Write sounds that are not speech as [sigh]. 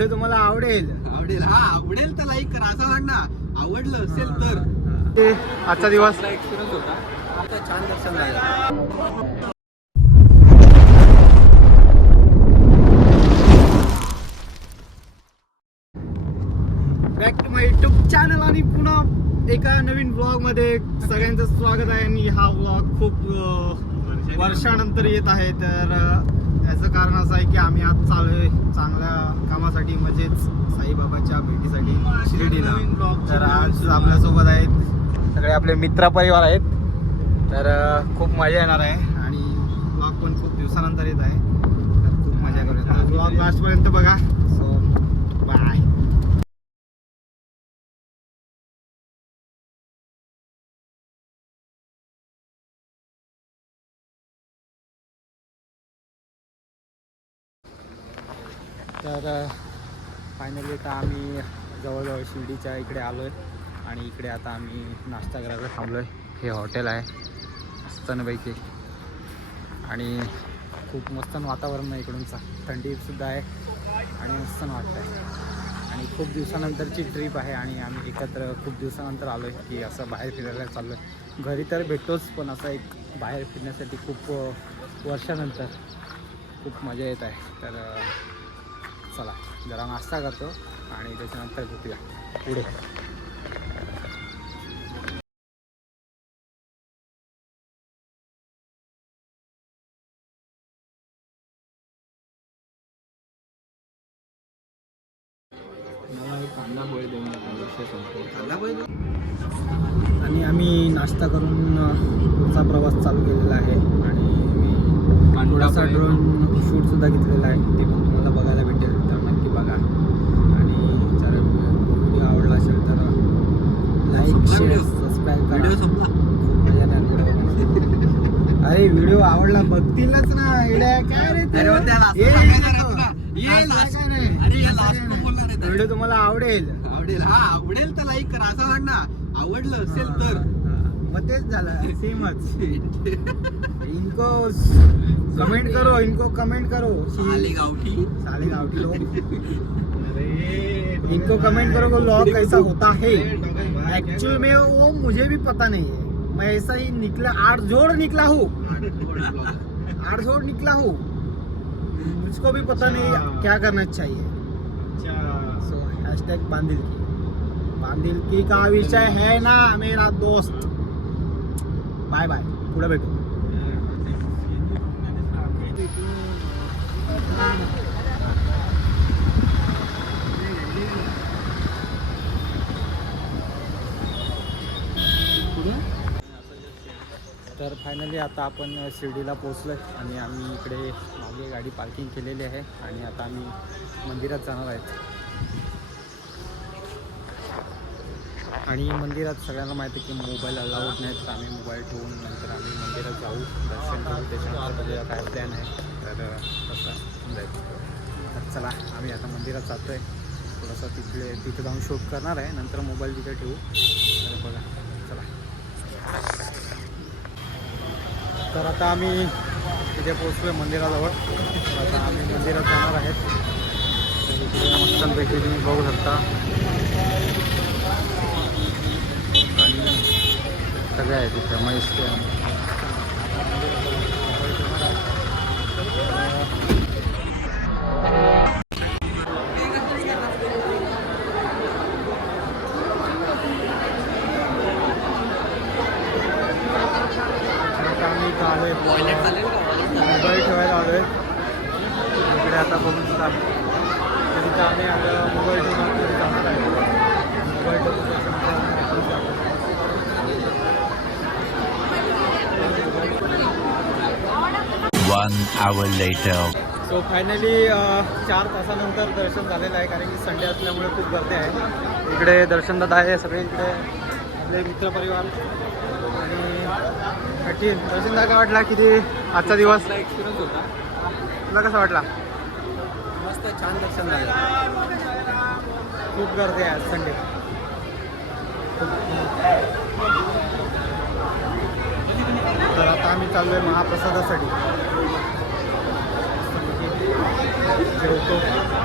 Video तुम्हाला आवडेल. आवडेल. हा आवडेल तर लाईक करा. असं सांग ना. आवडलं असेल तर. ते आजचा दिवस. एक्सपिरियन्स होता. आता छान दर्शन झालं. Back to my YouTube channel आणि पुन्हा एका नवीन ब्लॉगमध्ये सगळ्यांचं स्वागत आहे. आणि हा ब्लॉग खूप वर्षानंतर. येत आहे. तर याचं कारण असं आहे की आम्ही चांगल्या कामासाठी म्हणजेच साईबाबाच्या भेटीसाठी शिर्डीला. तर आज आपल्यासोबत आहेत सगळे आपले मित्र परिवार आहेत. तर खूप मजा येणार आहे आणि ब्लॉग पण खूप दिवसानंतर येत आहे. तर खूप मजा करूया. ब्लॉग लास्टपर्यंत बघा. सो बाय तर फायनली आता आम्ही जवळजवळ शिर्डीच्या इकडे आलो आहे आणि इकडे आता आम्ही नाश्ता करायला थांबलो आहे हे हॉटेल आहे मस्तनपैकी. आणि खूप मस्त वातावरण आहे इकडूनचा. थंडीसुद्धा आहे आणि मस्त वाटतं आहे आणि खूप दिवसानंतरची ट्रिप आहे आणि आम्ही एकत्र खूप दिवसानंतर आलो आहे की असं बाहेर फिरायला चाललो आहे घरी तर भेटतोच पण असं एक बाहेर फिरण्यासाठी खूप वर्षानंतर खूप मजा येत आहे. तर चला जरा नाश्ता करतो आणि त्याच्यानंतर भेटूया पुढे. आणि आम्ही नाश्ता करून पुढचा प्रवास चालू केलेला आहे. आणि मी थोडासा ड्रोन शूटसुद्धा घेतलेला आहे. ते पण तुम्हाला बघायला भेटेल तर नक्की बघा आणि जर व्हिडिओ आवडला असेल तर लाईक संपला शेअर video? सबस्क्राईब व्हिडिओ करा संपला खूप मजा येणार video बघण्यासाठी. अरे व्हिडिओ आवडला बघतीलच ना काय रे. व्हिडिओ तुम्हाला आवडेल. आवडेल. हा आवडेल तर लाईक करा. असं सांग ना. आवडलं असेल तर. मग तेच झालं. सेमच [laughs] इनको कमेंट करो इनको कमेंट करो. आले गावठी. साले गावठी लोग [laughs] इनको कमेंट करो कि लॉग कैसा होता है? एक्चुअल में वो मुझे भी पता नहीं है। मैं ऐसा ही निकला आठ जोड़ निकला हूँ। आठ जोड़ निकला हूँ। मुझको भी पता नहीं क्या करना चाहिए। सो हैशटैग बांदिल की। बांदिल की का विषय है ना मेरा दोस्त। बाय बाय पुढे भेटू। तर फायनली आता आपण शिर्डीला पोचलो आहे आणि आम्ही इकडे मागे गाडी पार्किंग केलेली आहे आणि आता आम्ही मंदिरात जाणार आहेत. आणि मंदिरात सगळ्यांना माहिती आहे की मोबाईल अलाउड नाही तर आम्ही मोबाईल ठेवून नंतर आम्ही मंदिरात जाऊ दर्शन करू त्याच्यानंतर बघूया काय प्लॅन आहे. तर कसं तसं जायचं तर चला आम्ही आता मंदिरात जातो आहे थोडंसं तिकडे तिथे जाऊन शूट करणार आहे. नंतर मोबाईल तिथे ठेवू. तर बघा चला. तर आता आम्ही तिथे पोचलो आहे मंदिराजवळ. आता आम्ही मंदिरात जाणार आहेत. तर मस्तपैकी तुम्ही बघू शकता. आणि सगळे आहे तिथे महेश आता आम्ही इथं आलो आहे मोबाईल ठेवायला आलो आहे इकडे आता बघू सुद्धा तर तिथं आम्ही आता मोबाईल ठेवून आतमध्ये जाणार आहे. Mobile. One hour later. So finally चार तासानंतर दर्शन झालेलं आहे कारण की संडे असल्यामुळे खूप गर्दी आहे. इकडे दर्शनदादा आहे सगळे इकडे. आपले मित्रपरिवार. कठीण. दर्शनदा काय वाटला किती आजचा दिवस? एक्सपिरियन्स होता. तुला कसा वाटला? मस्त छान दर्शन झालं. खूप गर्दी आहे आज संडे. तर आता आम्ही चाललो आहे महाप्रसादासाठी. जेवतो.